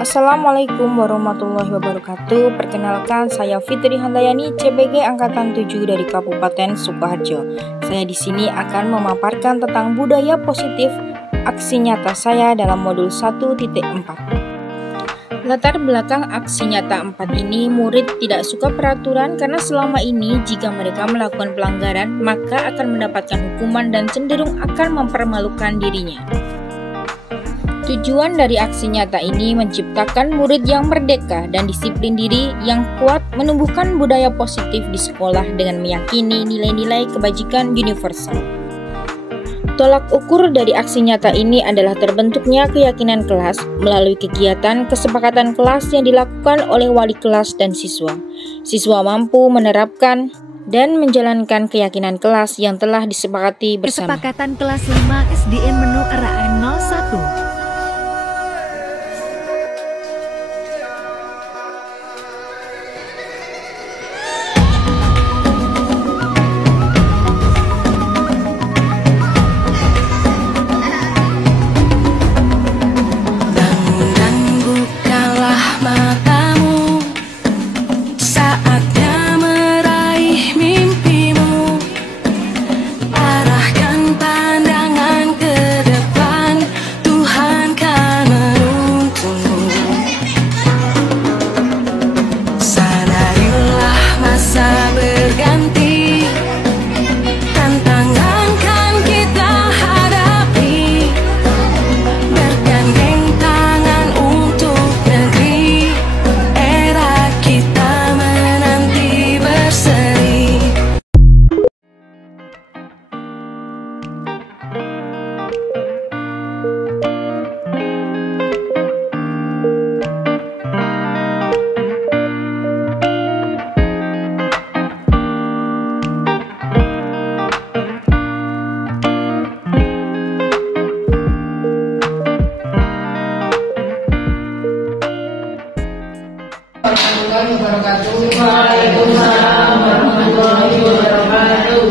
Assalamualaikum warahmatullahi wabarakatuh. Perkenalkan, saya Fitri Handayani, CBG Angkatan 7 dari Kabupaten Sukoharjo. Saya di sini akan memaparkan tentang budaya positif aksi nyata saya dalam modul 1.4. Latar belakang aksi nyata 4 ini, murid tidak suka peraturan karena selama ini jika mereka melakukan pelanggaran maka akan mendapatkan hukuman dan cenderung akan mempermalukan dirinya. Tujuan dari aksi nyata ini menciptakan murid yang merdeka dan disiplin diri yang kuat, menumbuhkan budaya positif di sekolah dengan meyakini nilai-nilai kebajikan universal. Tolak ukur dari aksi nyata ini adalah terbentuknya keyakinan kelas melalui kegiatan kesepakatan kelas yang dilakukan oleh wali kelas dan siswa. Siswa mampu menerapkan dan menjalankan keyakinan kelas yang telah disepakati bersama. Kesepakatan kelas 5 SDN Menu RAN 01. Waalaikumsalam warahmatullahi wabarakatuh.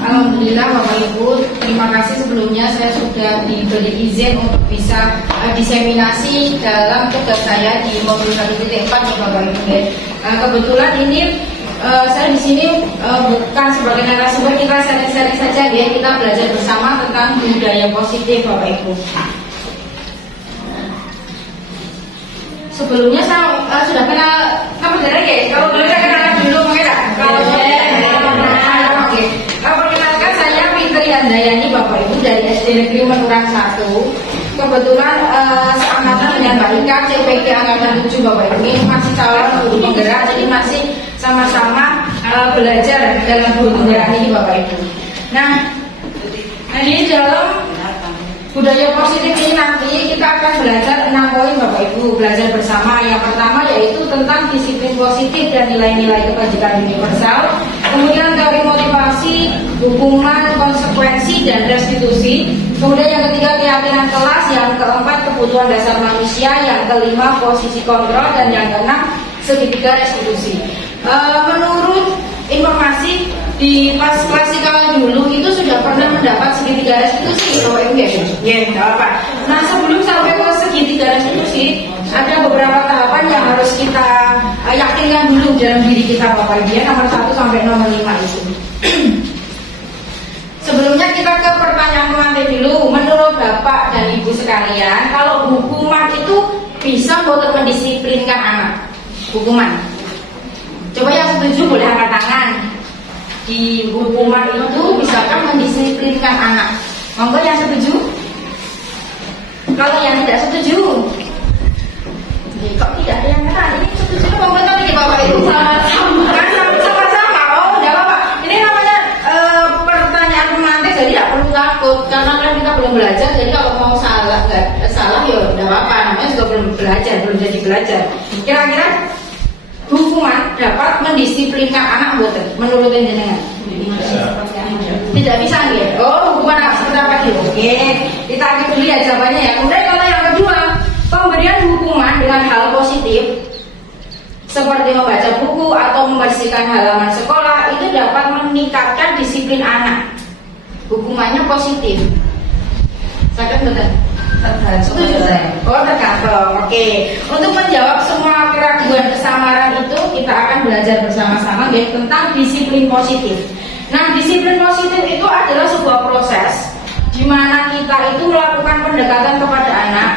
Alhamdulillah Bapak Ibu, terima kasih sebelumnya saya sudah diberi izin untuk bisa diseminasi dalam tugas saya di modul 1.4 Bapak Ibu. Kebetulan ini saya di sini bukan sebagai narasumber, kita sharing-sharing saja ya, kita belajar bersama tentang budaya positif Bapak Ibu. Sebelumnya saya sudah kenal kamu dari ya? Kalau boleh saya kenalan dulu mungkin tak? Kalau boleh, oke. Perkenalkan saya Fitri Handayani Bapak Ibu dari SD Negeri Menuran 1. Kebetulan seangkatan dengan Mbak Ika, CPG Angkatan 7 Bapak Ibu. Ini masih calon guru penggerak, jadi masih sama-sama belajar dalam guru penggerak ini Bapak Ibu. Nah, ini dalam budaya positif ini nanti kita akan belajar 6 poin Bapak Ibu, belajar bersama. Yang pertama yaitu tentang disiplin positif dan nilai-nilai kebajikan universal. Kemudian teori motivasi, hukuman, konsekuensi, dan restitusi. Kemudian yang ketiga keyakinan kelas. Yang keempat kebutuhan dasar manusia. Yang kelima posisi kontrol. Dan yang keenam segitiga restitusi. Menurut informasi di pas klasikal dulu itu sudah pernah mendapat segitiga restitusi Bapak Ibu ya? Ya, tidak apa. Nah sebelum sampai ke segitiga restitusi ada beberapa tahapan yang harus kita yakinkan dulu dalam diri kita Bapak Ibu ya, nomor 1 sampai nomor 5 itu. Sebelumnya kita ke pertanyaan pengantin dulu. Menurut Bapak dan Ibu sekalian, kalau hukuman itu bisa untuk mendisiplinkan anak? Hukuman. Coba yang setuju boleh angkat tangan. Di hukuman itu misalkan mendisiplinkan anak. Monggo yang setuju. Kalau yang tidak setuju, kok tidak ada yang kata ini setuju? Monggo tadi Bapak Ibu sama-sama. Oh, tidak apa-apa. Ini namanya pertanyaan pemantik, jadi tidak perlu takut karena kan kita belum belajar. Jadi kalau mau salah nggak salah ya tidak apa-apa. Namanya juga belum belajar, belum jadi belajar. Kira-kira hukuman dapat mendisiplinkan anak buatan menurut jenengan? Tidak bisa nih. Oh, hukuman seperti apa sih? Oke, kita ambil dulu ya jawabannya ya. Kemudian kalau yang kedua, pemberian hukuman dengan hal positif seperti membaca buku atau membersihkan halaman sekolah itu dapat meningkatkan disiplin anak. Hukumannya positif. Saya kan betul. Tergantung. Oh tergantung. dong. Oke. Untuk menjawab semua keraguan kesamaran itu kita akan belajar bersama-sama ya, tentang disiplin positif. Nah, disiplin positif itu adalah sebuah proses di mana kita itu melakukan pendekatan kepada anak,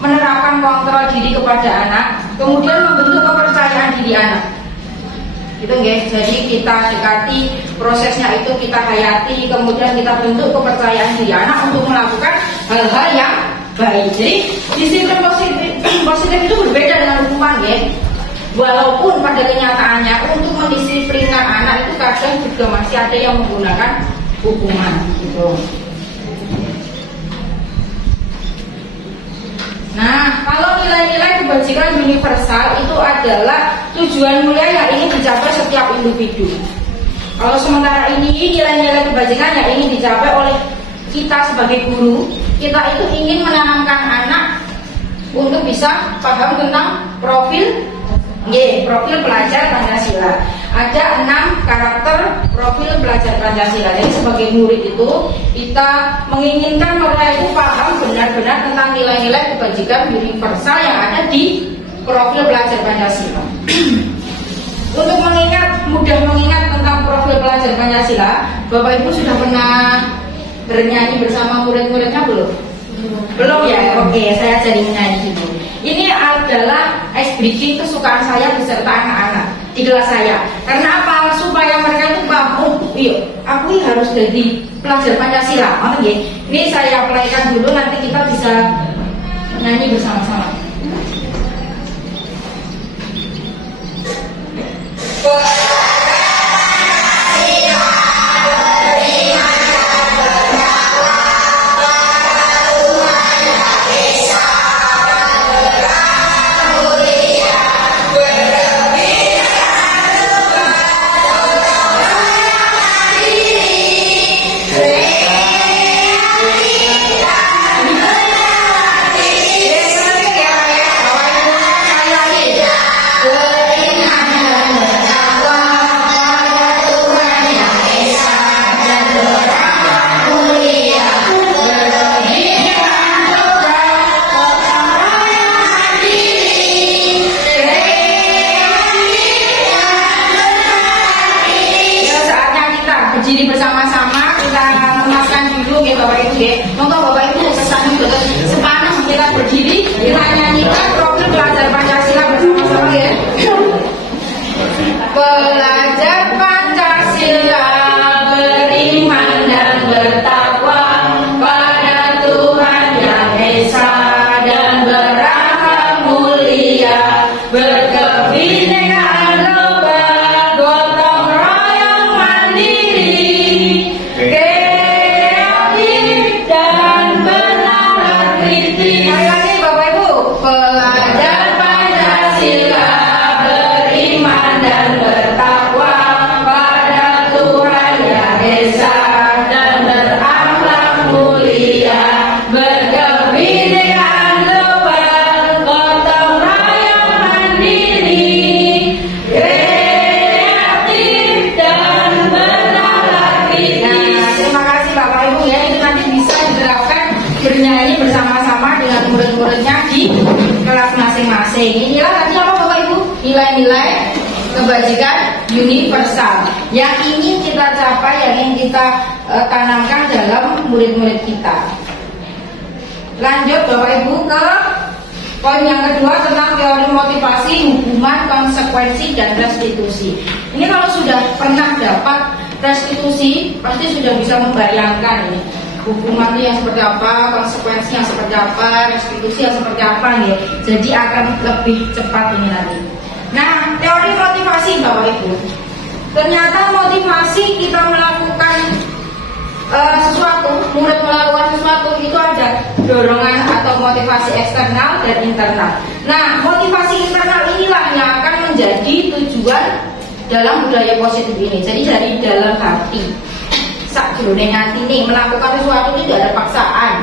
menerapkan kontrol diri kepada anak, kemudian membentuk kepercayaan diri anak. Gitu guys. Jadi kita dekati prosesnya itu, kita hayati, kemudian kita bentuk kepercayaan diri anak untuk melakukan hal-hal yang baik. Jadi disiplin positif itu berbeda dengan hukuman ya. Walaupun pada kenyataannya untuk mendisiplinkan anak itu kadang juga masih ada yang menggunakan hukuman gitu. Nah, kalau nilai-nilai kebajikan universal itu adalah tujuan mulia yang ingin dicapai setiap individu. Kalau sementara ini nilai-nilai kebajikan yang ingin dicapai oleh kita sebagai guru, kita itu ingin menanamkan anak untuk bisa paham tentang profil pelajar Pancasila. Ada 6 karakter profil pelajar Pancasila. Jadi sebagai murid itu kita menginginkan mereka itu paham benar-benar tentang nilai-nilai kebajikan universal yang ada di profil pelajar Pancasila. Untuk mudah mengingat tentang profil pelajar Pancasila, Bapak Ibu sudah pernah bernyanyi bersama murid-muridnya belum? Belum ya? Oke, saya jadi menyanyi dulu. Ini adalah ice breaking kesukaan saya beserta anak-anak di kelas saya. Karena apa? Supaya mereka itu paham, aku harus jadi pelajar Pancasila. Ini saya play-kan dulu, nanti kita bisa nyanyi bersama-sama. Berdiri bersama-sama, kita memaskan dulu ya Bapak Ibu ya. Monggo Bapak Ibu kesan juga sepanjang kita berdiri, kita nyanyikan profil pelajar Pancasila bersama-sama ya. Pelajar Pancasila beriman dan bertakwa pada Tuhan Yang Esa dan berakhlak mulia, berkebinekaan global, gotong royong mandiri, kreatif dan benar kritis. Sekali lagi Bapak Ibu, pelajar Pancasila beriman dan bertakwa pada Tuhan Yang Esa dan berakhlak mulia, berkebinekaan global, gotong royong mandiri, kreatif dan benar kritis. Terima kasih Bapak Ibu ya, itu nanti bisa diterapkan bernyanyi bersama-sama dengan murid-muridnya di kelas masing-masing. Inilah tadi apa Bapak Ibu? Nilai-nilai kebajikan universal yang ingin kita capai, yang ingin kita tanamkan dalam murid-murid kita. Lanjut Bapak Ibu ke poin yang kedua tentang teori motivasi, hukuman, konsekuensi, dan restitusi. Ini kalau sudah pernah dapat restitusi, pasti sudah bisa membayangkan ini. Hukuman itu yang seperti apa, konsekuensi yang seperti apa, restitusi yang seperti apa nih. Jadi akan lebih cepat ini nanti. Nah, teori motivasi Bapak Ibu. Ternyata motivasi kita melakukan sesuatu, murid melakukan sesuatu itu ada dorongan atau motivasi eksternal dan internal. Nah, motivasi internal inilah yang akan menjadi tujuan dalam budaya positif ini. Jadi dari dalam hati, sakjroning hati nih, melakukan sesuatu itu tidak ada paksaan,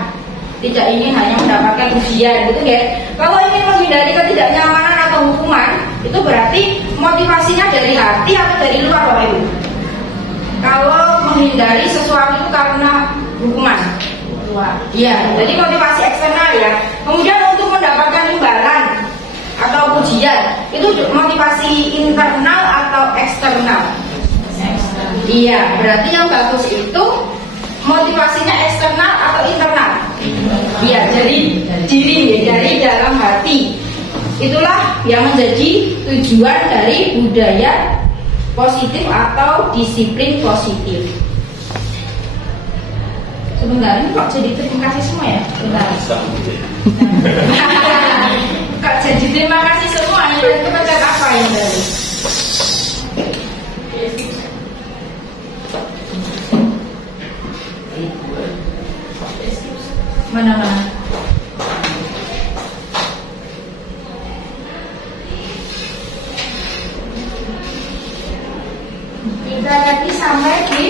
tidak ingin hanya mendapatkan ujian gitu ya. Kalau ingin menghindari ketidaknyamanan atau hukuman, itu berarti motivasinya dari hati atau dari luar Bapak Ibu? Kalau menghindari sesuatu itu karena hukuman, iya, jadi motivasi eksternal ya. Kemudian untuk mendapatkan imbalan motivasi internal atau eksternal? Iya, berarti yang bagus itu motivasinya eksternal atau internal? Iya, dari dalam hati. Itulah yang menjadi tujuan dari budaya positif atau disiplin positif. Sebentar, ini kok jadi terima kasih semua ya? Sebentar. Kok jadi terima kasih semua? Itu pencet apa yang tadi? Mana? Kita lagi sampai di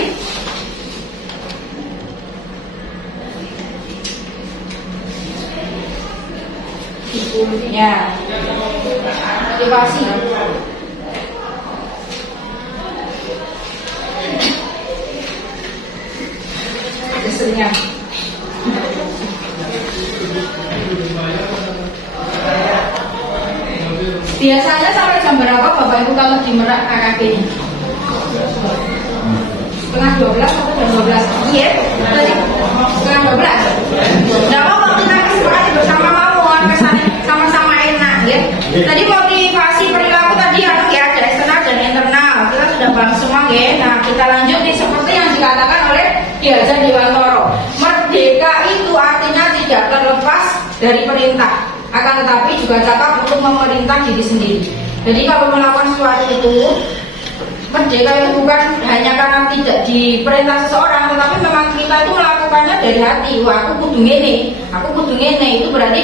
ya, motivasi. Hasilnya. Biasanya sampai jam berapa Bapak Ibu kalau di Merak KKP-nya? Setengah 12 atau jam 12? Iya, setengah 12. Nah, mau kita kesempatan bersama mawon kesana sama-sama enak ya. Tadi motivasi perilaku tadi ya ada eksternal dan internal. Kita sudah bahas semua ya. Nah, kita lanjut nih seperti yang dikatakan oleh Ki Hajar Dewantoro. Merdeka itu artinya tidak terlepas dari perintah, akan tetapi juga cakap untuk memerintah diri sendiri. Jadi kalau melakukan sesuatu itu, merdeka itu bukan hanya karena tidak diperintah seseorang, tetapi memang kita itu melakukannya dari hati. Wah, aku kudu ngene, itu berarti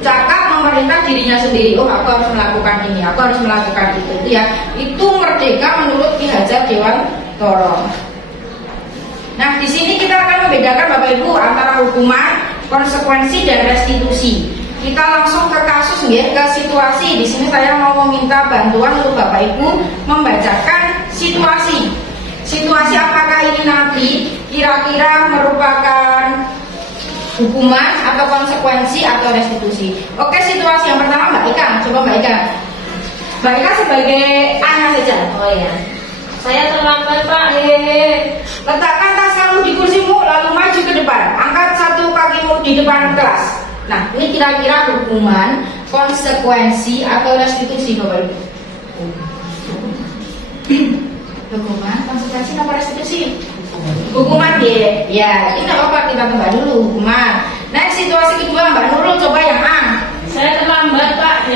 cakap memerintah dirinya sendiri. Oh, aku harus melakukan ini, aku harus melakukan itu ya. Itu merdeka menurut Ki Hajar Dewantoro. Nah, di sini kita akan membedakan Bapak Ibu antara hukuman, konsekuensi dan restitusi. Kita langsung ke kasus ya, ke situasi. Di sini saya mau meminta bantuan untuk Bapak Ibu membacakan situasi. Situasi apakah ini nanti kira-kira merupakan hukuman atau konsekuensi atau restitusi. Oke, situasi yang pertama Mbak Ika. Coba Mbak Ika. Mbak Ika sebagai anak saja. Oh ya. Saya terlambat Pak. Letakkan tas kamu di kursimu lalu maju ke depan. Angkat satu kakimu di depan kelas. Nah, ini kira-kira hukuman, konsekuensi atau restitusi Bapak Ibu? Hukuman, konsekuensi atau restitusi? Hukuman ya. Ya, ini apa kita tebak dulu hukuman. Nah, situasi kedua Mbak Nurul coba yang A. Saya terlambat Pak.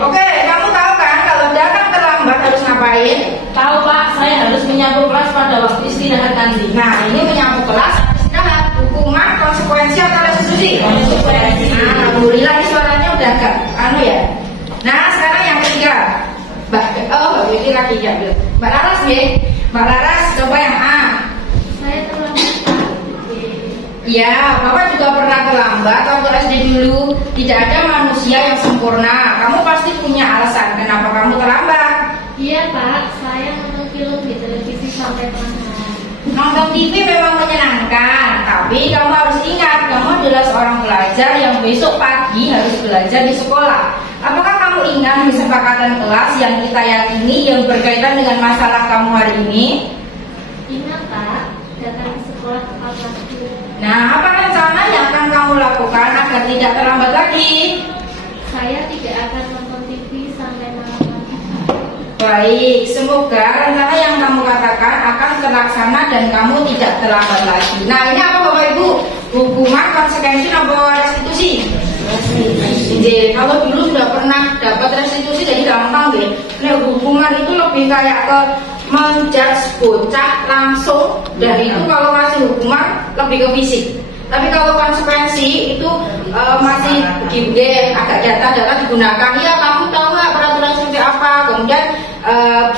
Oke, kamu tahu kan kalau datang terlambat harus ngapain? Tahu Pak, saya harus menyapu kelas pada waktu istirahat nanti. Nah, ini menyapu kelas istirahat. Hukuman, konsekuensi atau restitusi? Konsekuensi. Nah, alhamdulillah ini suaranya udah agak ya. Nah, sekarang yang ketiga. Mbak Betty lagi ya. Mbak Laras ya. Mbak Laras coba yang A. Saya terlambat. Ya, Bapak juga pernah terlambat waktu SD dulu. Tidak ada manusia yang sempurna. Kamu pasti punya alasan kenapa kamu terlambat. Iya Pak, saya nonton film di televisi sampai malam. Nonton TV memang menyenangkan, tapi kamu harus ingat, kamu adalah seorang pelajar yang besok pagi harus belajar di sekolah. Apakah kamu ingat kesepakatan kelas yang kita yakini yang berkaitan dengan masalah kamu hari ini? Ingat Pak, datang ke sekolah tepat waktu. Nah, apa rencana yang akan kamu lakukan agar tidak terlambat lagi? Saya tidak akan nonton TV sampai malam lagi. Baik, semoga rencana yang kamu katakan akan terlaksana dan kamu tidak terlambat lagi. Nah, ini apa Bapak Ibu? Hukuman, konsekuensi atau restitusi? Restitusi. Kalau dulu sudah pernah dapat restitusi jadi gampang deh. Nah, hukuman itu lebih kayak ke menjudge bocah langsung, dan itu kalau masih hukuman lebih ke fisik. Tapi kalau konsekuensi itu masih agak data digunakan. Ya, kamu tahu nggak peraturan seperti apa? Kemudian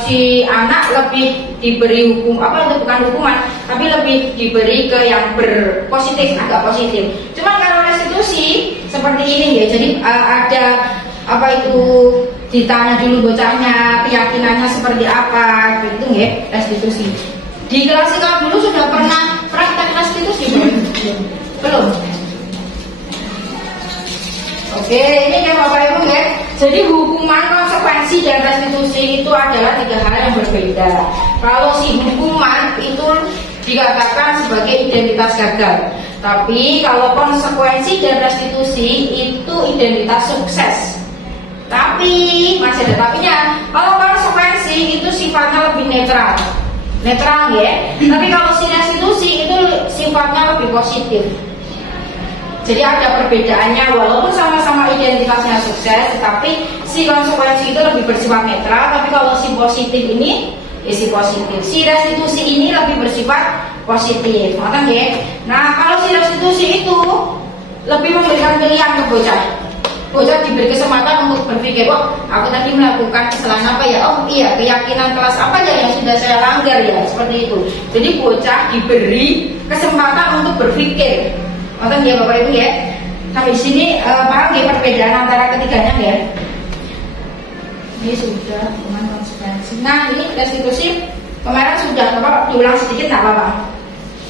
si anak lebih diberi hukum itu bukan hukuman, tapi lebih diberi ke yang berpositif, agak positif. Cuma kalau restitusi seperti ini ya, jadi ada ditanya dulu bocahnya keyakinannya seperti apa gitu ya, restitusi. Di kelas kita dulu sudah pernah praktek restitusi belum? Oke, ini ya Bapak Ibu ya. Jadi hukuman, konsekuensi konsekuensi dan restitusi itu adalah 3 hal yang berbeda. Kalau si hukuman itu dikatakan sebagai identitas gagal, tapi kalau konsekuensi dan restitusi itu identitas sukses. Tapi masih ada tapinya. Kalau konsekuensi itu sifatnya lebih netral ya. Tapi kalau si restitusi itu sifatnya lebih positif. Jadi ada perbedaannya, walaupun sama-sama identitasnya sukses, tetapi si konsekuensi itu lebih bersifat netral. Tapi kalau si positif ini, si positif. Si restitusi ini lebih bersifat positif. Ya? Nah, kalau si restitusi itu lebih memberikan pilihan ke bocah. Bocah diberi kesempatan untuk berpikir, oh aku tadi melakukan kesalahan apa ya? Oh iya, keyakinan kelas apa ya yang sudah saya langgar ya? Seperti itu. Jadi bocah diberi kesempatan untuk berpikir. Nonton ya Bapak Ibu ya. Sampai sini paham ya perbedaan antara ketiganya ya. Ini sudah dengan konsekuensi. Nah ini restitusi kemarin sudah Bapak diulang sedikit nggak apa-apa.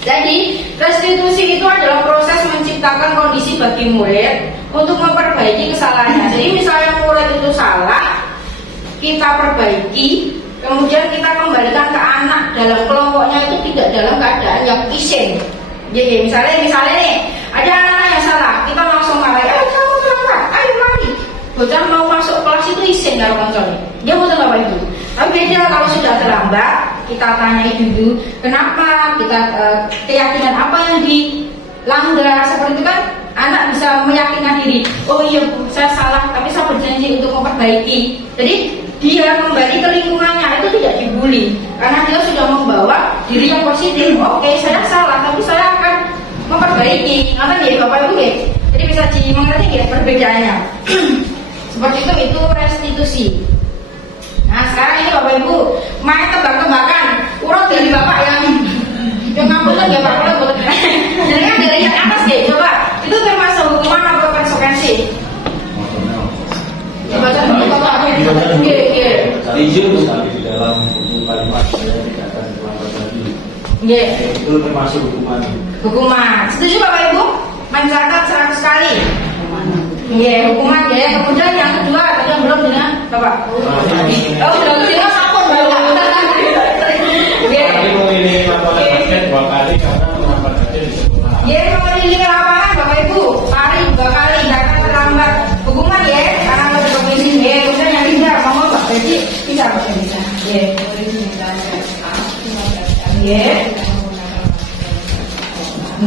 Jadi restitusi itu adalah proses menciptakan kondisi bagi murid untuk memperbaiki kesalahannya. Jadi misalnya murid itu salah, kita perbaiki, kemudian kita kembalikan ke anak dalam kelompoknya itu tidak dalam keadaan yang iseng. Jadi misalnya nih ada anak yang salah, kita langsung marahin, kamu salah, ayo mari. Bocah mau masuk kelas itu iseng dari konsolnya, dia betul Bapak Ibu. Tapi beda kalau sudah terlambat, kita tanyai dulu kenapa, kita keyakinan apa yang dilanggar, seperti itu kan anak bisa meyakinkan diri. Oh iya Bu, saya salah, tapi saya berjanji untuk memperbaiki. Jadi dia kembali ke lingkungannya, itu tidak dibully karena dia sudah membawa diri yang positif. Oke, saya salah, tapi saya akan memperbaiki. Nanti ya Bapak Ibu ya. Jadi bisa dimengerti ya perbedaannya. Seperti itu restitusi. Nah sekarang ini Bapak Ibu main tebak-tebakan urut dari Bapak yang ngampun ya Pak. Jadi kan dari yang atas deh, coba itu termasuk hukuman atau konsekuensi? Baca dulu Bapak. Izin sekali di dalam kalimat saya dikatakan terlambat tadi. Itu termasuk hukuman. Hukuman. Setuju Bapak Ibu? Mencatat 100 kali. Hukuman ya. Kemudian yang kedua tadi yang belum dengan Bapak. Oh belum dengan sabun Bapak. Tadi memilih lapangan basket 2 kali karena terlambat saja di sekolah. Memilih lapangan Bapak Ibu lari 2 kali karena terlambat. Hukuman ya karena mau berkomisi. Kemudian yang tidak mau Pak Bedi bisa.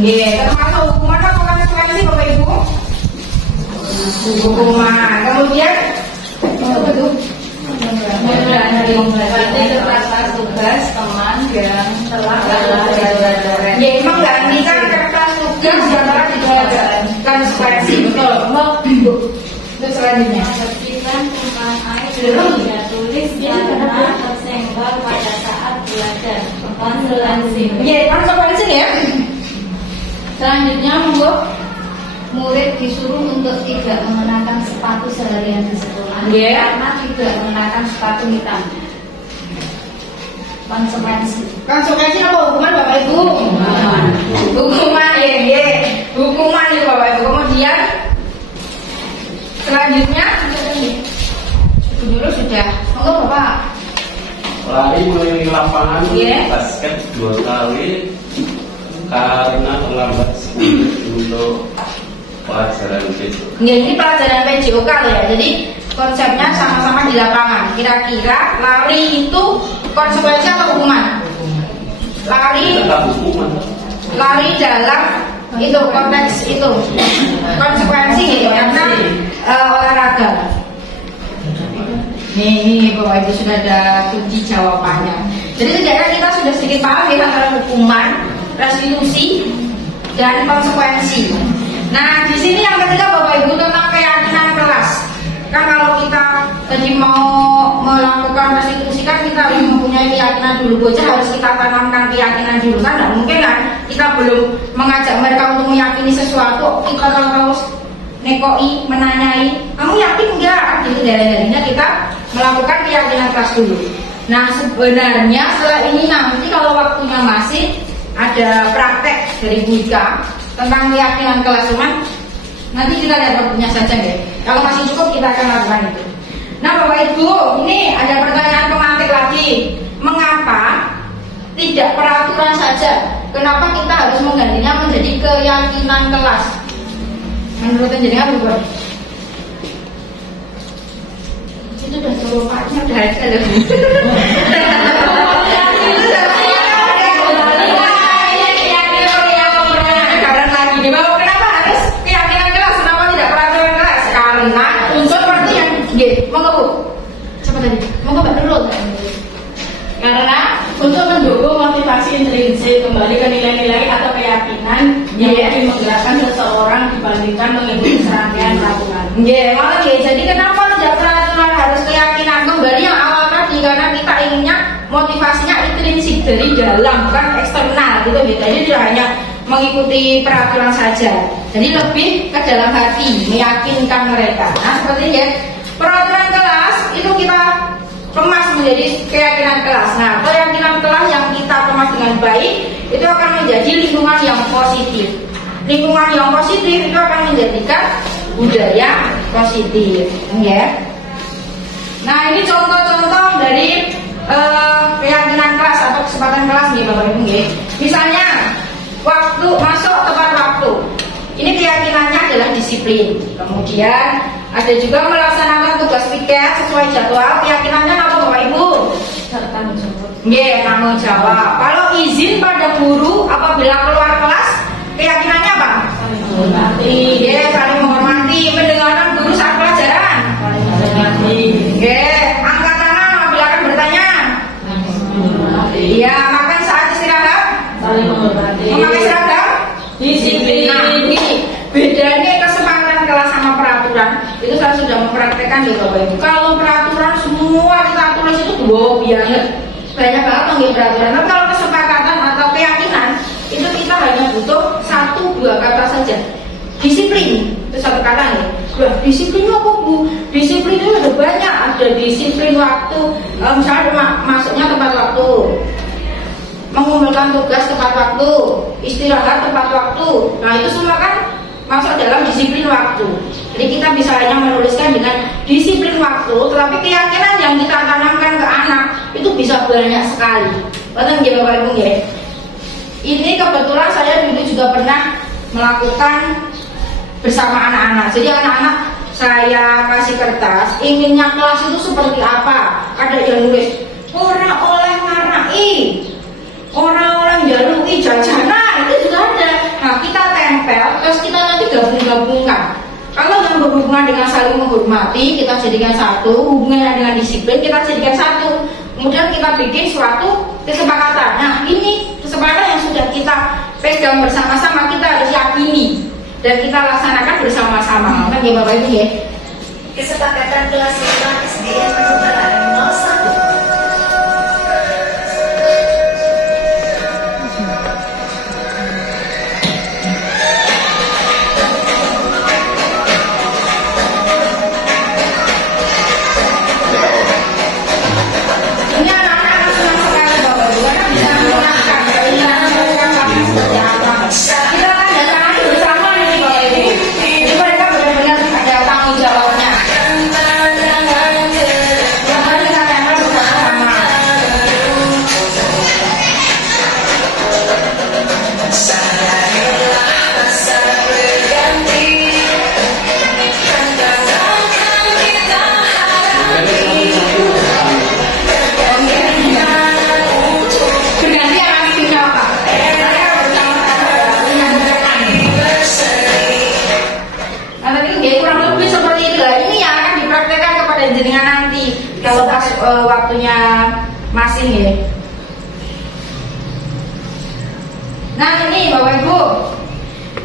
Termasuk hukuman apa konsekuensi Bapak Ibu? Hukuman. Kemudian berarti kertas tugas teman yang telah lalai. Emang nggak bisa kertas tugas antara konsekuensi betul. Untuk selanjutnya. Bersihkan tumpahan air tidak tulis karena tersenggol pada saat belajar. Konsekuensi. Konsekuensi ya. Selanjutnya monggo. Murid disuruh untuk tidak mengenakan sepatu seharian di sekolah karena tidak mengenakan sepatu hitam. Konsekuensi apa hukuman Bapak Ibu? Hukuman ya. Hukuman ya Bapak Ibu. Kemudian selanjutnya dulu sudah. Monggo Bapak. Lari mengelilingi lapangan basket 2 kali karena terlambat 10 untuk pelajaran PJOK. Ini pelajaran PJOK ya. Jadi konsepnya sama-sama di lapangan. Kira-kira lari itu konsekuensi atau hukuman? Lari dalam itu konteks itu konsekuensi gitu karena olahraga. Nih Bapak Ibu sudah ada kunci jawabannya. Jadi setidaknya kita sudah sedikit paham ya antara hukuman, restitusi, dan konsekuensi. Nah di sini yang ketiga Bapak Ibu tentang keyakinan kelas. Kan kalau kita tadi mau melakukan restitusi kan kita harus mempunyai keyakinan dulu. Bocah harus kita tanamkan keyakinan dulu kan. Tidak mungkin kan kita belum mengajak mereka untuk meyakini sesuatu, kita terus nekoi, menanyai, kamu yakin enggak? Gitu dari-darinya kita melakukan keyakinan kelas dulu. Nah sebenarnya setelah ini nanti kalau waktunya masih ada praktek dari Bu Ika tentang keyakinan kelas, cuman nanti kita lihat waktunya saja ya. Kalau masih cukup kita akan lakukan itu. Nah Bapak Ibu, ini ada pertanyaan pemantik lagi. Mengapa tidak peraturan saja? Kenapa kita harus menggantinya menjadi keyakinan kelas? Menurut jenengan apa? Itu udah suruh paknya udah ada loh. Karena untuk mendukung motivasi intrinsik kembali ke nilai-nilai atau keyakinan yang lebih menggerakkan seseorang dibandingkan mengikuti serangkaian peraturan. Jadi kenapa tidak peraturan harus keyakinan kembali yang awal tadi, karena kita inginnya motivasinya intrinsik dari dalam bukan eksternal gitu. Jadi tidak hanya mengikuti peraturan saja, jadi lebih ke dalam hati, meyakinkan mereka. Nah seperti ya, peraturan kelas itu kita kemas menjadi keyakinan kelas. Nah, keyakinan kelas yang kita kemas dengan baik itu akan menjadi lingkungan yang positif. Lingkungan yang positif itu akan menjadikan budaya positif, ya. Nah, ini contoh-contoh dari keyakinan kelas atau kesempatan kelas nih, Bapak Ibu. Misalnya, waktu masuk tepat waktu. Ini keyakinannya adalah disiplin. Kemudian ada juga melaksanakan tugas piket sesuai jadwal. Keyakinannya apa Bapak Ibu? Tanggung jawab. Tanggung jawab. Kalau izin pada guru apabila keluar kelas, keyakinannya apa? Saling menghormati. Saling menghormati. Mendengarkan guru saat pelajaran. Saling menghormati. Angkat tangan apabila akan bertanya. Makan saat istirahat. Saling menghormati. Memakai seragam. Disiplin. Nah, ini bedanya kesepakatan kelas sama peraturan. Itu saya sudah mempraktekkan ya Bapak Ibu. Kalau peraturan semua kita tulis itu banyak banget nggih peraturan. Tapi kalau kesepakatan atau keyakinan itu kita hanya butuh 1-2 kata saja. Disiplin itu satu kata nih. Disiplin apa Bu? Disiplin itu ada banyak. Ada disiplin waktu, misalnya masuknya tepat waktu, mengumpulkan tugas tepat waktu, istirahat tepat waktu. Nah itu semua kan masuk dalam disiplin waktu. Jadi kita bisa hanya menuliskan dengan disiplin waktu, tetapi keyakinan yang kita tanamkan ke anak itu bisa banyak sekali. Betul nggih Bapak Ibu nggih? Ini kebetulan saya dulu juga pernah melakukan bersama anak-anak. Jadi anak-anak saya kasih kertas, inginnya kelas itu seperti apa. Ada yang nulis ora oleh ngarai, orang-orang jalui jajanan, itu juga ada. Nah kita tempel, terus kita nanti gabung-gabungkan. Kalau yang berhubungan dengan saling menghormati, kita jadikan satu. Hubungannya dengan disiplin, kita jadikan satu. Kemudian kita bikin suatu kesepakatan. Nah ini kesepakatan yang sudah kita pegang bersama-sama, kita harus yakini dan kita laksanakan bersama-sama. Kan ya Bapak Ibu ya. Kesepakatan kelas 5 SDN Penyebaran 01. Waktunya masing ya. Nah ini Bapak Ibu,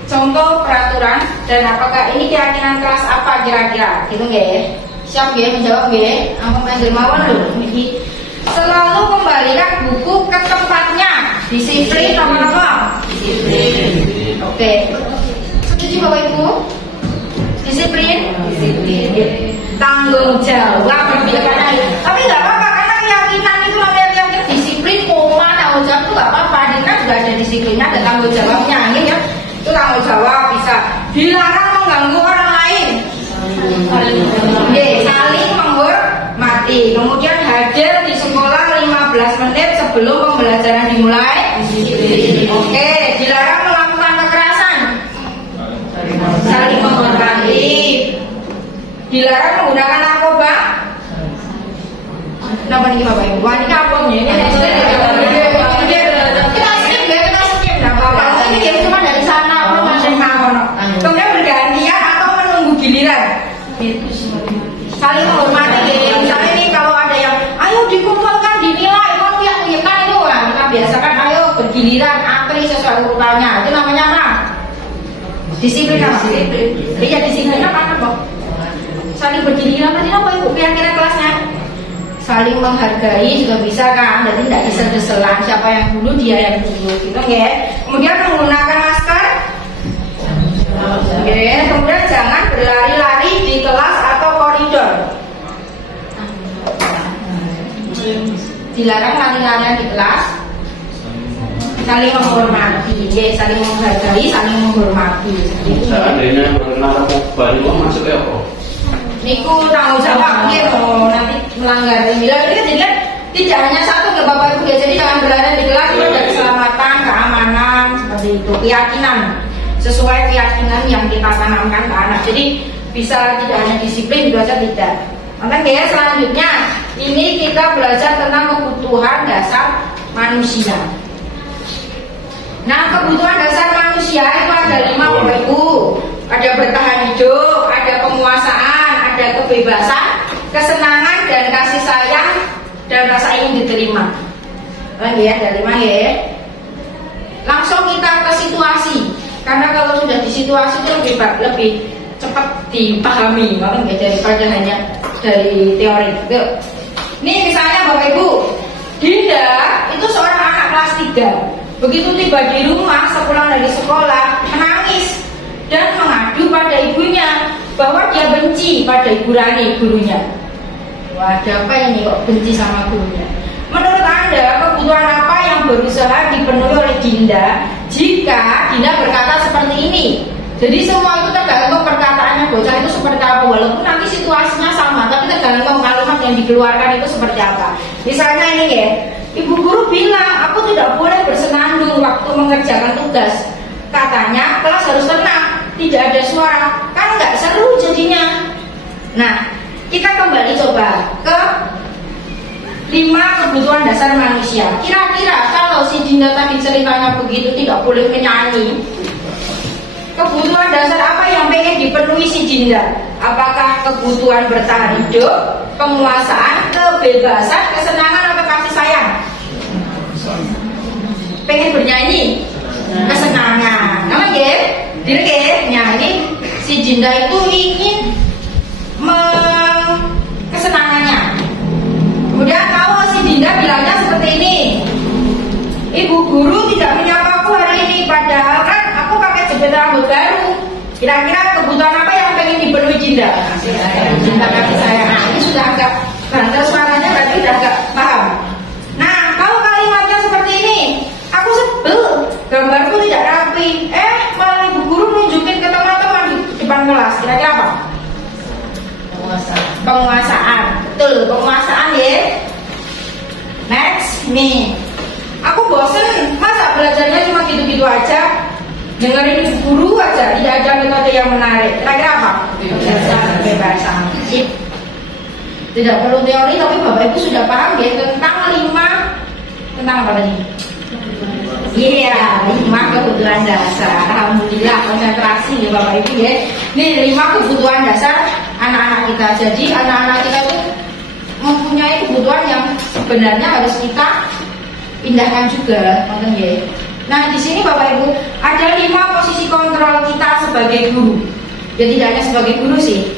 contoh peraturan dan apakah ini keyakinan kelas apa kira-kira, gitu nggak ya? Siap ya menjawab ya? Ampun Mas Dermawan loh. Ini selalu kembalikan buku ke tempatnya. Disiplin apa? Disiplin. Oke. Setuju Bapak Ibu? Disiplin. Tanggung jawab. Tapi nggak apa-apa karena keyakinan itu namanya keyakinan disiplin, tanggung jawab itu nggak apa-apa. Dia kan juga ada disiplinnya, ada tanggung jawabnya, ya. Itu tanggung jawab bisa. Dilarang mengganggu orang lain. Saling Oke, dilarang melakukan kekerasan. Saling menghormati. Dilarang menggunakan narkoba. Kenapa nih Bapak Ibu? Wah, ini apa nih? Ini kita skip ya, kita skip. Nah, Bapak ini dia cuma dari sana, orang masih mau. Kemudian bergantian atau menunggu giliran. Saling menghormati. Misalnya nih kalau ada yang, ayo dikumpulkan dinilai, kalau pihak kan itu kita biasakan ayo bergiliran, antri sesuai urutannya. Itu namanya apa? Disiplin apa? Iya disiplin apa Pak? Saling bergiliran tadi apa Ibu? Kira-kira kelasnya? Saling menghargai juga bisa kan? Jadi tidak desel-deselan siapa yang dulu dia yang dulu gitu ya. Kemudian menggunakan masker. Oke, kemudian jangan berlari-lari di kelas atau koridor. Dilarang lari-larian di kelas. Saling menghormati, ya, saling menghargai, saling menghormati. Seandainya narkoba itu masuk ya kok? Niku tanggung jawab ya, nanti melanggar nilai. Jadi kan tidak hanya satu ke Bapak Ibu ya. Jadi jangan berlari di kelas itu ada keselamatan, keamanan seperti itu, keyakinan sesuai keyakinan yang kita tanamkan ke anak. Jadi bisa tidak hanya disiplin, juga tidak. Maka ya selanjutnya ini kita belajar tentang kebutuhan dasar manusia. Nah, kebutuhan dasar manusia itu ada 5 Bapak Ibu. Ada bertahan hidup, ada penguasaan, ada kebebasan, kesenangan dan kasih sayang dan rasa ingin diterima. Lagi ya, ada 5 ya. Langsung kita ke situasi. Karena kalau sudah di situasi itu lebih cepat dipahami, malah nggak daripada hanya dari teori. Ini misalnya Bapak Ibu, Dinda itu seorang anak kelas 3. Begitu tiba di rumah sepulang dari sekolah, menangis dan mengadu pada ibunya bahwa dia benci pada Ibu Rani, gurunya. Wah, ada apa ini kok benci sama gurunya? Menurut Anda, kebutuhan apa yang berusaha dipenuhi oleh Dinda jika Dinda berkata seperti ini? Jadi semua itu tergantung perkataannya bocah itu seperti apa. Walaupun nanti situasinya sama, tapi tergantung kalimat yang dikeluarkan itu seperti apa. Misalnya ini ya, Ibu guru bilang, aku tidak boleh bersenandung waktu mengerjakan tugas. Katanya kelas harus tenang, tidak ada suara. Kan nggak seru jadinya. Nah, kita kembali coba ke 5 kebutuhan dasar manusia. Kira-kira kalau si Dinda tadi ceritanya begitu tidak boleh menyanyi, kebutuhan dasar apa yang pengen dipenuhi si Dinda? Apakah kebutuhan bertahan hidup, penguasaan, kebebasan, kesenangan, atau kasih sayang? Pengen bernyanyi, kesenangan. Nama ya, nah ini si Dinda itu ingin kesenangannya. Kemudian kalau si Dinda bilangnya seperti ini, Ibu guru tidak menyapaku hari ini, padahal kan aku pakai jepit rambut baru. Kira-kira kebutuhan apa yang pengen dipenuhi Dinda? Cinta kasih sayang. Nah, ini sudah agak bandel suaranya, berarti sudah agak paham. Nah, kalau kalimatnya seperti ini, aku sebel, gambarku tidak rapi. Malah Ibu guru nunjukin ke teman-teman di depan kelas. Kira-kira apa? Penguasaan. Betul, penguasaan ya. Next, nih. Aku bosen, masa belajarnya cuma gitu-gitu aja, dengerin Ibu guru aja, tidak ada metode yang menarik. Kira-kira apa? Kebebasan. Tidak perlu teori, tapi Bapak Ibu sudah paham ya tentang 5 tentang apa tadi? Iya, 5 kebutuhan dasar. Alhamdulillah konsentrasi ya Bapak Ibu ya. Ini 5 kebutuhan dasar anak-anak kita. Jadi anak-anak kita itu mempunyai kebutuhan yang sebenarnya harus kita pindahkan juga, ya. Nah di sini Bapak Ibu ada 5 posisi kontrol kita sebagai guru. Ya tidak hanya sebagai guru sih,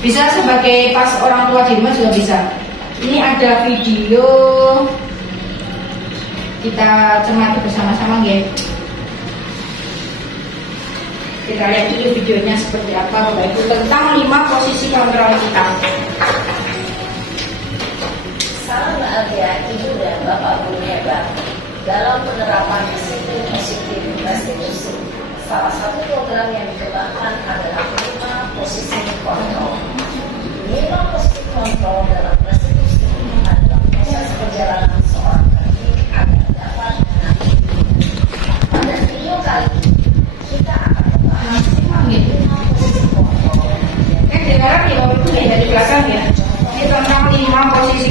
bisa sebagai pas orang tua di rumah juga bisa. Ini ada video, kita cermati bersama-sama ya. Kita lihat dulu videonya seperti apa Bapak Ibu tentang 5 posisi kontrol kita. Salam bahagia Ibu dan Bapak Guru hebat. Dalam penerapan disiplin restitusi, salah satu program yang dikembangkan adalah 5 posisi kontrol. 5 posisi kontrol dalam restitusi adalah proses perjalanan seorang pendidik agar dapat menangani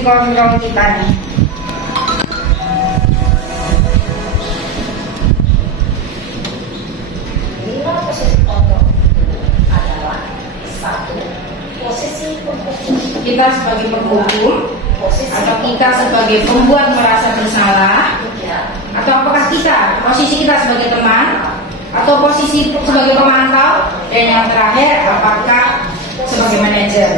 kontrol kita nih. Posisi kontrol adalah 1. Posisi penghukum. Kita sebagai penghukum, atau kita sebagai pembuat merasa bersalah, atau apakah kita posisi kita sebagai teman, atau posisi sebagai pemantau, dan yang terakhir apakah sebagai manajer.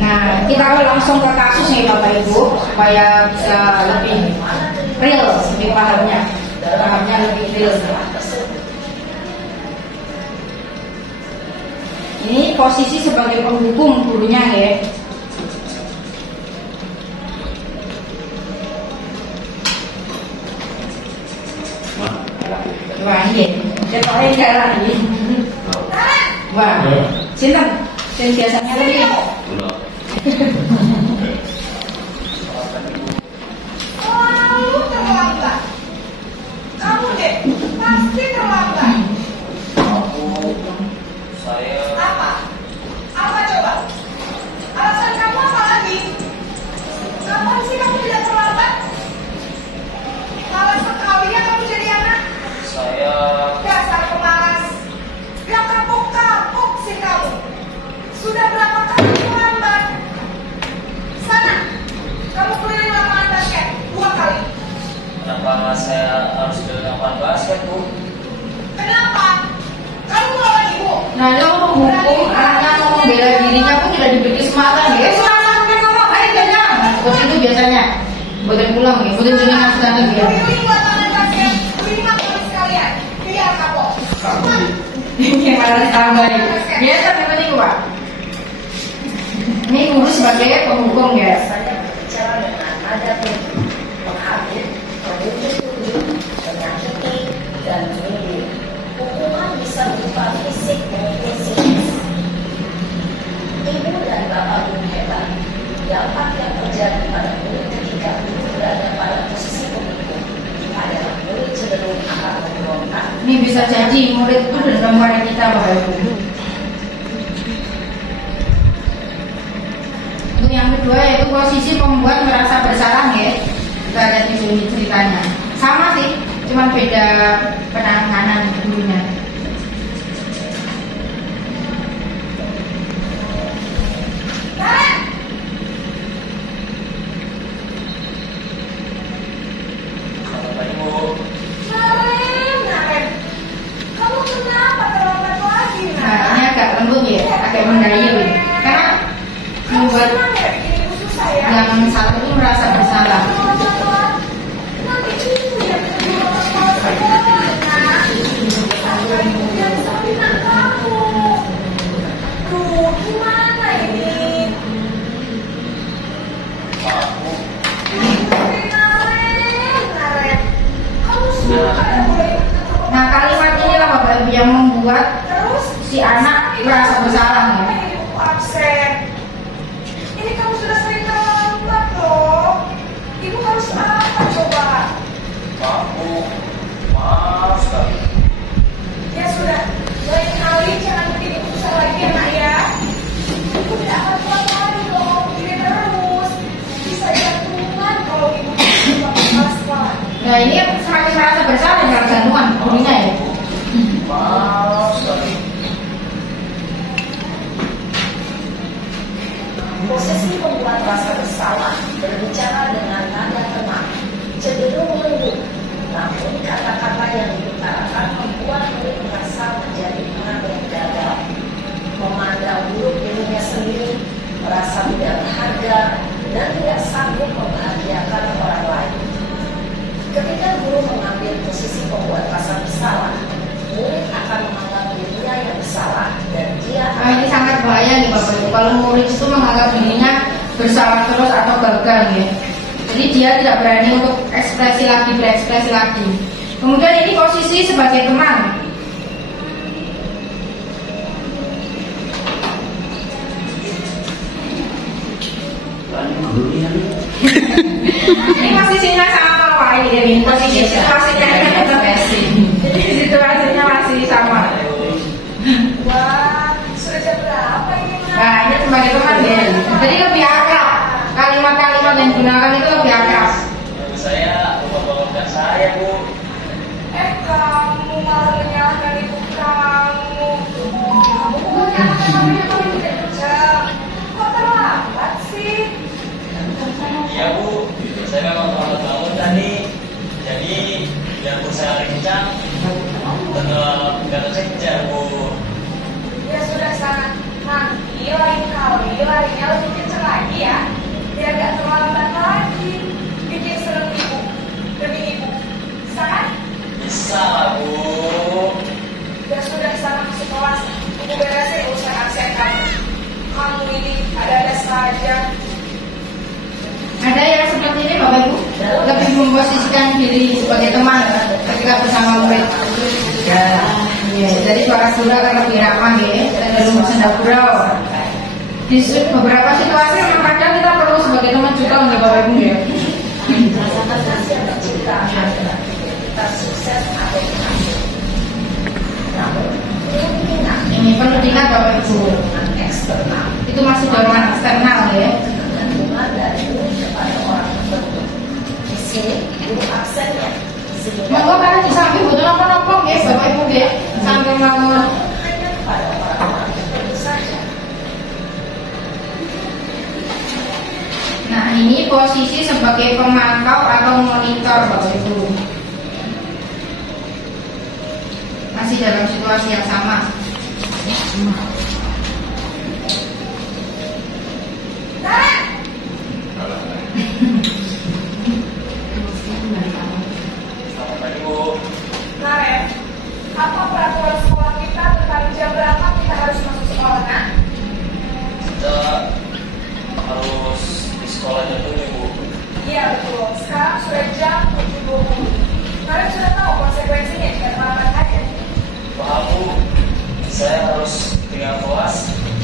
Nah, kita akan langsung ke kasusnya Bapak Ibu supaya bisa lebih real, lebih pahamnya lebih real. Ini posisi sebagai penghukum gurunya ya. Wah, iya. Cetaknya enggak lagi. Wah, cinta. Dan biasanya lebih. Kamu terlambat. Kamu deh, pasti terlambat. Saya Apa? Apa coba? Alasan kamu apa lagi? Kapan sih kamu tidak terlambat? Malas sekali ya kamu jadi anak. saya Dasar pemalas. Gak kapok-kapok sih kamu. Sudah berapa kali terlambat? Sana, kamu keliling lapangan basket 2 kali. kenapa saya harus ke lapangan basket, Bu? Kenapa? Kamu melawan ibu. Nah, kalau menghukum anaknya mau membela dirinya pun tidak diberi kesempatan ya. Semangat kan ngomong, ayo jangan. Seperti itu biasanya. Buatan pulang ya, buatan jenengan sekali ya. Keliling lapangan basket 5 kali sekalian. Biar kapok. Ini malah ditambah ya. Biasa seperti itu Pak. Ini guru sebagai penghukum ya. Saya berbicara dengan nada tinggi, menghabis, menunjuk-tunjuk, menyakiti, dan menyindir. Hukuman bisa berupa fisik maupun psikis. Ibu dan bapak guru hebat. Dampak yang terjadi pada murid ketika guru berada pada posisi penghukum adalah murid cenderung akan memberontak. Ini bisa jadi murid itu dendam pada kita Bapak Ibu. Untuk yang kedua yaitu posisi pembuat merasa bersalah ya. Kita lihat di sini ceritanya. Sama sih, cuma beda penanganan gurunya. Bapak Ibu, Naren, kamu kenapa terlambat lagi, Nah, Naren? ini agak lembut ya, agak mendayu ya. Karena membuat Senang ya bikin ibu susah ya? yang salah itu merasa bersalah. Nanti ibu yang kedua kepala sekolah, nak. Sampai ibu yang sampingan kamu. Duh, gimana ini? Naren, kamu suka ya boleh ikut ke rumah? Nah, kalimat inilah Bapak Ibu yang membuat Terus si anak merasa bersalah ya. ibu absen. Ini kamu sudah sering terlambat loh. Ibu harus apa coba? maaf Bu, maaf sekali. Ya sudah, lain kali jangan bikin ibu susah lagi ya nak ya. Ibu tidak akan kuat lagi loh, begini terus. Bisa jantungan kalau ibu tidak kepala sekolah. Nah, ini semakin merasa bersalah dengan gantungan gurunya ya. Maaf sekali. Posisi membuat rasa bersalah, berbicara dengan nada tenang, cenderung lembut. Namun kata-kata yang diutarakan membuat murid merasa menjadi orang yang gagal, memandang buruk dirinya sendiri, merasa tidak berharga, dan tidak sanggup membahagiakan orang lain. Ketika guru mengambil posisi pembuat rasa bersalah, murid akan menganggap dirinya yang bersalah dan dia Nah, ini sangat bahaya nih Bapak Ibu. Kalau murid itu menganggap dirinya bersalah terus atau gagal ya. Jadi dia tidak berani untuk berekspresi lagi. Kemudian ini posisi sebagai teman. Ini posisinya sama Pak ini, posisi situasinya. Jadi situasinya masih sama. Wah, nggak kekejar Bu. Ya sudah sana, nanti lain kali larinya lebih kencang lagi ya, biar gak terlambat lagi. Bikin seneng ibu demi ibu, bisa kan? Bisa lah Bu. Ya sudah sana masuk kelas, ibu beresin urusan absen kamu. Kamu ini ada-ada saja. Ada yang seperti ini Bapak Ibu, lebih memposisikan diri sebagai teman ketika bersama murid. Ya, jadi suara suara kan lebih ramah ya, dan senda gurau. Di beberapa situasi memang kadang kita perlu sebagai teman juga untuk Bapak Ibu ya. Aktivitas yang tercipta adalah aktivitas sukses atau berhasil. Namun, Ini perlu diingat Bapak Ibu, eksternal itu masih dorongan eksternal ya. ketergantungan dari guru kepada orang tertentu. Di sini, guru absennya sehingga Monggo kan di samping butuh nopo-nopo ya Bapak Ibu ya, sampai mawon. hanya kepada orang-orang tertentu saja. Nah ini posisi sebagai pemantau atau monitor Bapak Ibu. Masih dalam situasi yang sama. Selamat pagi Bu. Karen, apa peraturan sekolah kita tentang jam berapa kita harus masuk sekolah, nak? Kita harus di sekolah jam 7 Bu. Iya betul, sekarang sudah jam 7.20. Kalian sudah tahu konsekuensinya jika terlambat aja. Paham Bu. Saya harus tinggal kelas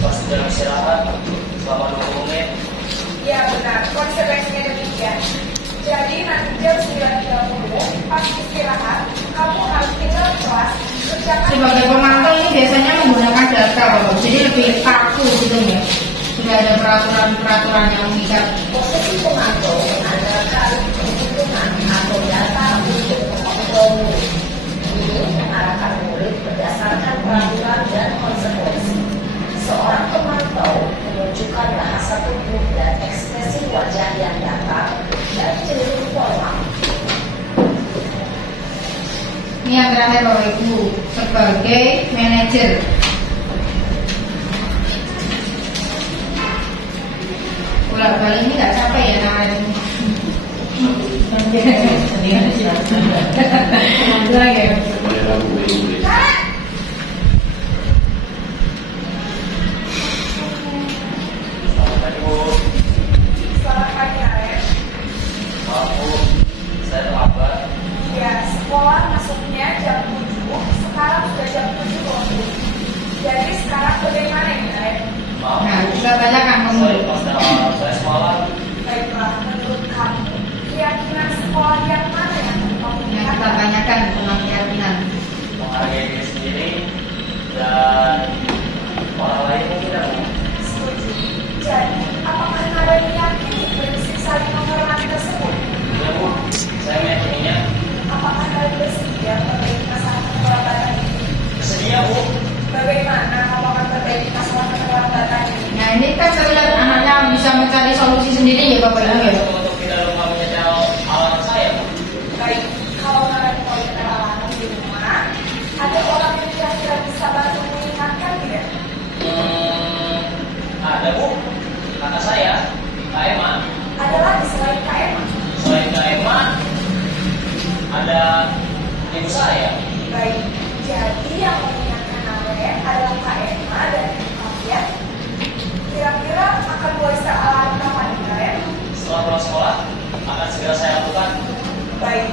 pas jam istirahat selama 20 menit. Iya benar, konsekuensinya demikian. Jadi nanti jam 9.30 pas istirahat, kamu harus tinggal di kelas. Kerjakan Sebagai pemantau ini biasanya menggunakan data Bapak, jadi lebih kaku gitu ya. Sudah ada peraturan-peraturan yang mengikat. Posisi pemantau mengandalkan perhitungan atau data untuk mengontrol murid. Ini mengarahkan murid berdasarkan peraturan dan konsekuensi. Seorang pemantau menunjukkan bahasa tubuh dan ekspresi wajah yang datar dan cenderung formal. Ini yang terakhir Bapak Ibu, sebagai manajer. Bolak-balik ini nggak capek ya namanya. Nanti lagi ya. Selamat pagi Bu. Selamat pagi, Karen. Maaf Bu, saya terlambat. Ya, sekolah masuknya jam 7, sekarang sudah jam 7.20. Jadi sekarang bagaimana ini, Karen? Maaf Nah, Bu. kita tanyakan ke murid. Saya semalam Baiklah, menurut kamu, keyakinan sekolah yang mana yang kamu Yang kita tanyakan tentang keyakinan. menghargai diri sendiri dan orang lain mungkin Bu. setuju? Jadi, apakah Karen meyakini prinsip saling menghormati tersebut? Ya Bu, saya meyakininya. Apakah Karen bersedia memperbaiki masalah keterlambatan ini? Bersedia Bu. Bagaimana kamu akan perbaiki masalah keterlambatan ini? Nah ini kan saya lihat anaknya bisa mencari solusi sendiri ya Bapak Ibu ya. Untuk tidak lupa menyetel alat saya Bu. Baik, kalau Karen mau nyetel alarm di rumah, ada orang yang kira-kira bisa bantu mengingatkan tidak? Ada Bu, kakak saya, Kak Emma. Ada lagi selain Kak Emma? Selain Kak Emma, ada ibu saya. Baik, jadi yang mengingatkan Karen adalah Kak Emma dan Ibu Kalian. Kira-kira akan mulai setel alarm kapan nih, Karen? Setelah pulang sekolah, akan segera saya lakukan. Baik,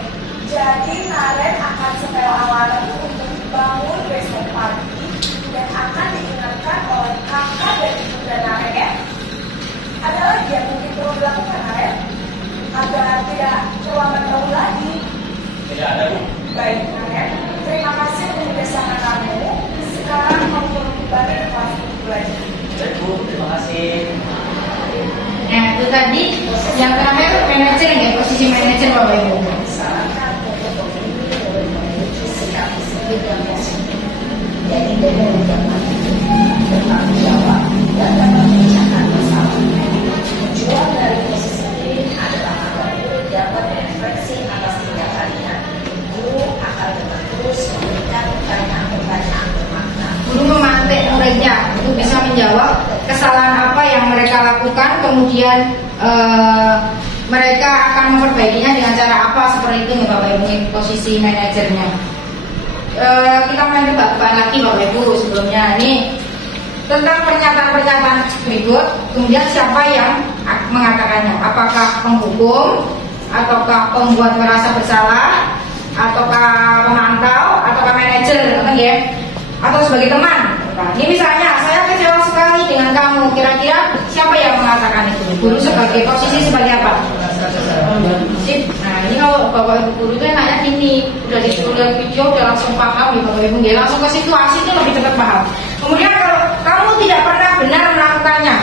jadi Karen akan setel alarm untuk bangun besok pagi dan akan diingatkan oleh kakak dan ibu dan Karen ya. Ada lagi yang mungkin perlu dilakukan Karen agar tidak terlambat jauh lagi. Tidak ada Bu. Baik Karen, terima kasih untuk kerjasama kamu. Sekarang kamu perlu kembali ke kelas untuk belajar. Baik Bu, terima kasih. Nah itu tadi yang terakhir manajer ya, posisi manajer Bapak Ibu. Disarankan untuk pemimpin murid memiliki sikap disiplin yang positif. Jadi dengan bertanggung jawab dan dapat memecahkan masalah. Tujuan dari posisi ini adalah agar murid dapat berefleksi atas tindakannya. Guru akan terus memberikan pertanyaan-pertanyaan lakukan, kemudian mereka akan memperbaikinya dengan cara apa, seperti itu ya Bapak Ibu, posisi manajernya. Kita main tebak-tebakan lagi Bapak Ibu sebelumnya. Ini tentang pernyataan-pernyataan berikut, kemudian siapa yang mengatakannya, apakah penghukum, ataukah pembuat merasa bersalah, ataukah pemantau, ataukah manajer, ya, atau sebagai teman. Ini misalnya, saya kecewa sekali dengan kamu, kira-kira siapa yang mengatakan itu? Guru sebagai posisi sebagai apa? Nah ini kalau Bapak Ibu guru itu enaknya gini, udah disuruh lihat video, udah langsung paham ya Bapak Ibu, ya langsung ke situasi itu lebih cepat paham. Kemudian kalau kamu tidak pernah benar melakukannya,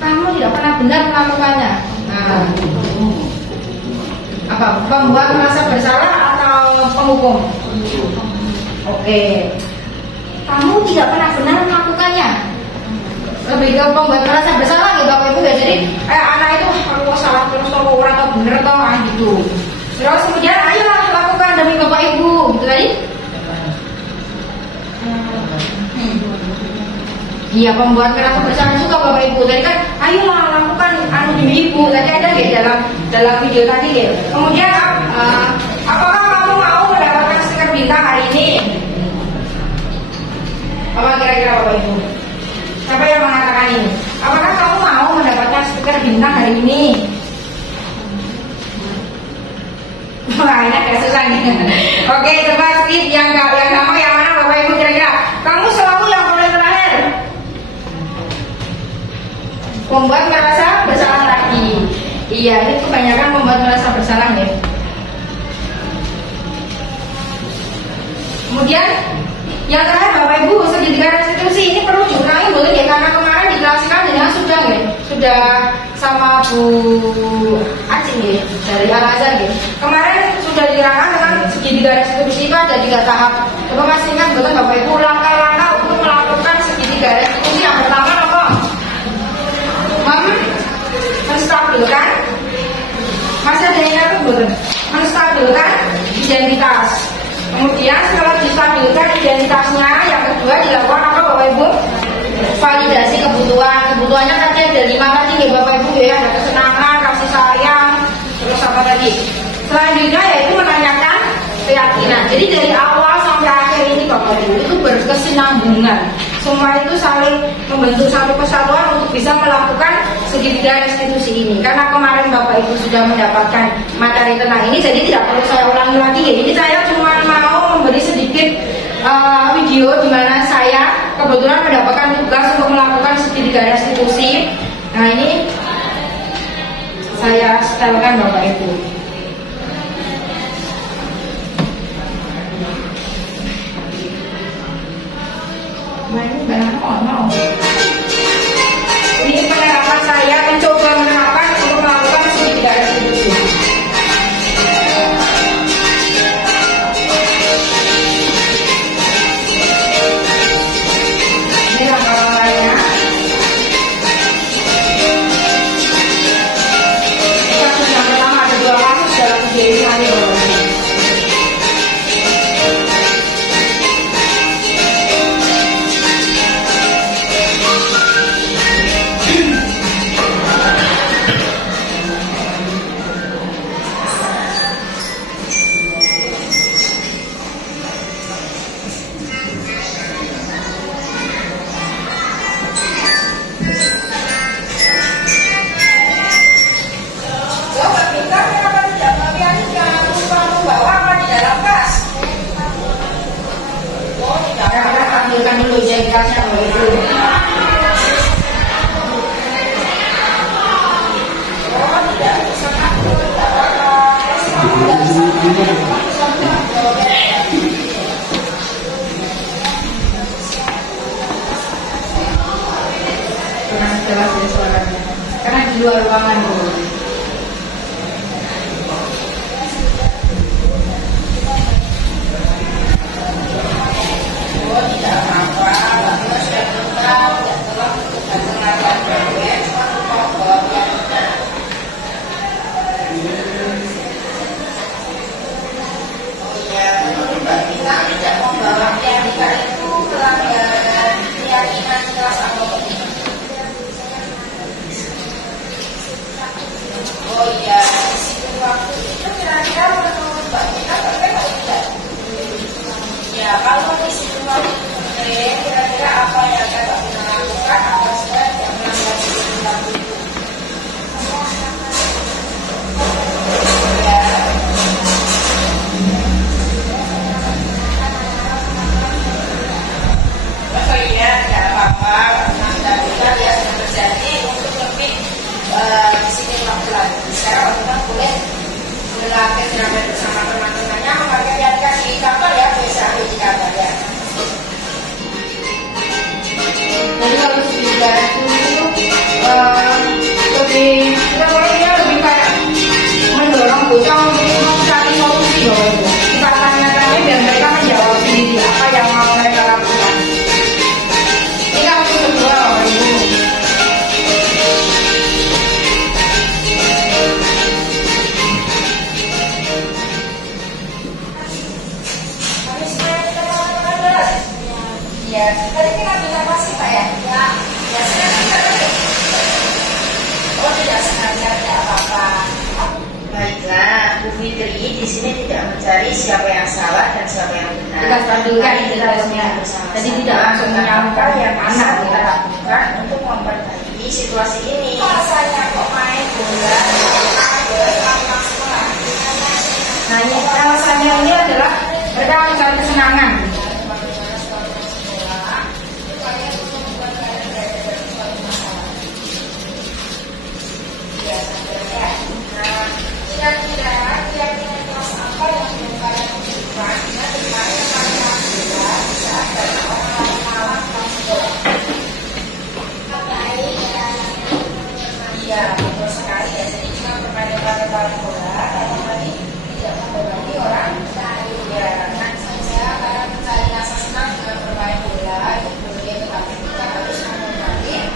kamu tidak pernah benar melakukannya, nah, apa? Pembuat merasa bersalah atau penghukum? Oke. Kamu tidak pernah benar melakukannya, lebih ke pembuat merasa bersalah ya Bapak Ibu ya. Jadi anak itu harus salah terus atau orang atau bener atau gitu. Terus kemudian ayolah lakukan demi Bapak Ibu gitu tadi. Iya, pembuat merasa bersalah juga Bapak Ibu. Tadi kan ayolah lakukan demi Ibu. Tadi ada ya dalam video tadi ya. Kemudian apakah kamu mau mendapatkan stiker bintang hari ini? Apa kira-kira Bapak Ibu? Siapa yang mengatakan ini? Apakah kamu mau mendapatkan stiker bintang hari ini? Wah, ini agak susah nih. Oke, coba skip yang sama yang mana Bapak Ibu kira-kira? Kamu selalu yang paling terakhir. Membuat merasa bersalah lagi. Iya, ini kebanyakan membuat merasa bersalah ya. Kemudian yang terakhir Bapak Ibu, segitiga restitusi ini perlu diulangi boleh ya, karena kemarin dijelaskan dengan sudah sama Bu Acing ya, dari Al-Azhar ya. Kemarin sudah diterangkan tentang segitiga restitusi itu ada 3 tahap. Coba masih ingat betul Bapak Ibu langkah-langkah untuk melakukan segitiga restitusi. Yang pertama apa? Menstabilkan. Masih ada yang ingat betul? Menstabilkan identitas. Kemudian setelah distabilkan identitasnya, yang kedua dilakukan apa Bapak Ibu? Validasi kebutuhan. Kebutuhannya tadi ada 5 tadi ya Bapak Ibu ya, ada kesenangan, kasih sayang, terus apa tadi? Selanjutnya yaitu menanyakan keyakinan. Jadi dari awal sampai akhir ini Bapak Ibu itu berkesinambungan. Semua itu saling membentuk satu kesatuan untuk bisa melakukan segitiga restitusi ini. Karena kemarin Bapak Ibu sudah mendapatkan materi tentang ini, jadi tidak perlu saya ulangi lagi ya. Ini saya cuma mau memberi sedikit video di mana saya kebetulan mendapatkan tugas untuk melakukan segitiga restitusi. Nah ini saya setelkan Bapak Ibu. Ini penerapan saya, mencoba menerapkan untuk melakukan segitiga restitusi. Ini langkah-langkahnya. Kasus yang pertama ada 2 kasus dalam video ini nanti Bapak. Dulu identitasnya begitu. Jelas ya suaranya. Karena di luar ruangan dulu. istimewa kira-kira apa yang akan Mbak Vina lakukan agar supaya tidak melanggar istimewa itu? Oh iya, tidak apa-apa. Nah, kita biar terjadi untuk lebih di sini waktu lagi. Sekarang kita boleh berlatih bersama teman-temannya memakai kasih gambar ya, bisa di gambar ya. Jadi kalau sudah itu lebih kita bolehnya lebih kayak mendorong bocah untuk mencari solusi loh. Kita tanya-tanya biar mereka menjawab sendiri apa yang mau mereka lakukan. Ini kan untuk kedua loh Ibu. Ya, tadi kita bilang pasti Pak ya? Ya, biasanya kita oh tidak sengaja, tidak apa-apa. Baiklah, Bu Fitri di sini tidak mencari siapa yang salah dan siapa yang benar. Kita stabilkan jelasnya bersama. Jadi tidak langsung menyangka yang bisa kita lakukan untuk memperbaiki situasi ini. Rasanya kok main bola Nah, ini alasannya ini adalah mereka mencari kesenangan. Kira-kira kelas apa yang belum kalian tunjukkan dengan kemarin kalian alhamdulillah bisa dari orang malam iya betul sekali ya, jadi cuma bermain bola kalau tadi tidak membebani orang ya tenang saja, kalian mencari rasa senang dengan bermain bola itu boleh, tetapi kita harus membebani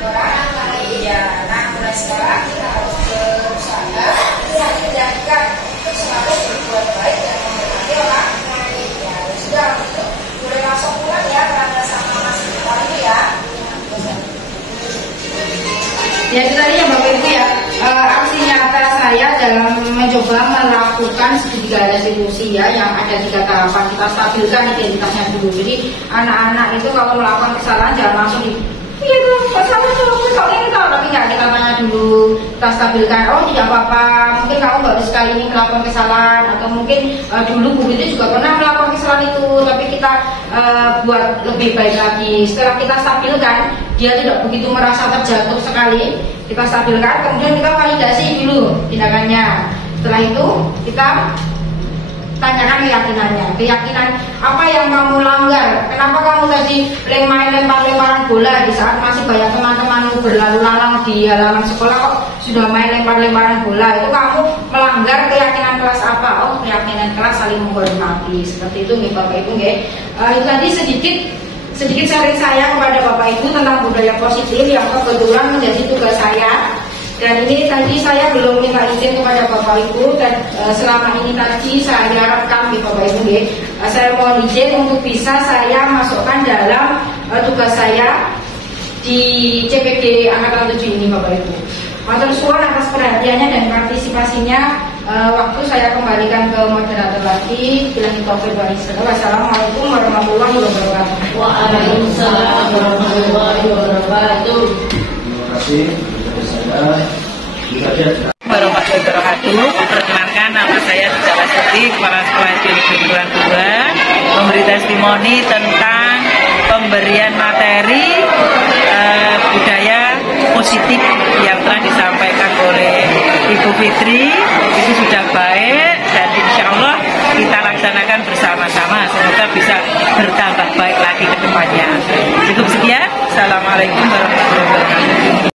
orang lain ya. Nah mulai sekarang kita harus berusaha menjadikan itu selalu berbuat baik dan memberkati orang lain ya. Sudah itu boleh langsung pulang ya karena sama Mas Ibu ya. Ya itu tadi ya Bapak Ibu ya, aksi nyata saya dalam mencoba melakukan segitiga restitusi ya, yang ada 3 tahapan. Kita stabilkan identitasnya dulu. Jadi anak-anak itu kalau melakukan kesalahan jangan langsung iya tuh, sama tuh, soalnya kita tapi nggak, kita tanya dulu, kita stabilkan. Oh tidak apa-apa, mungkin kamu baru sekali ini melakukan kesalahan, atau mungkin dulu Bu itu juga pernah melakukan kesalahan itu, tapi kita buat lebih baik lagi. Setelah kita stabilkan, dia tidak begitu merasa terjatuh sekali, kita stabilkan, kemudian kita validasi dulu tindakannya. Setelah itu kita tanyakan keyakinan apa yang kamu langgar, kenapa kamu tadi main lempar-lemparan bola di saat masih banyak teman-temanmu berlalu lalang di halaman sekolah, kok sudah main lempar-lemparan bola, itu kamu melanggar keyakinan kelas apa? Oh keyakinan kelas saling menghormati, seperti itu nih Bapak Ibu nggih. Itu tadi sedikit sharing saya kepada Bapak Ibu tentang budaya positif yang kebetulan menjadi tugas saya. Dan ini tadi saya belum minta izin kepada Bapak Ibu, dan selama ini tadi saya rekam di Bapak Ibu ya. Saya mohon izin untuk bisa saya masukkan dalam tugas saya di CPD Angkatan 7 ini Bapak Ibu. Matur suwun atas perhatiannya dan partisipasinya. Waktu saya kembalikan ke moderator lagi. Wassalamualaikum warahmatullahi wabarakatuh. Waalaikumsalam warahmatullahi wabarakatuh. Terima kasih. Warahmatullahi wabarakatuh. Perkenalkan, nama saya Sujara Siti, Kepala Sekolah SD Negeri Tujuan 2, memberi testimoni tentang pemberian materi budaya positif yang telah disampaikan oleh Ibu Fitri. Itu sudah baik dan insya Allah kita laksanakan bersama-sama, semoga bisa bertambah baik lagi ke depannya. Cukup sekian. Assalamualaikum warahmatullahi wabarakatuh.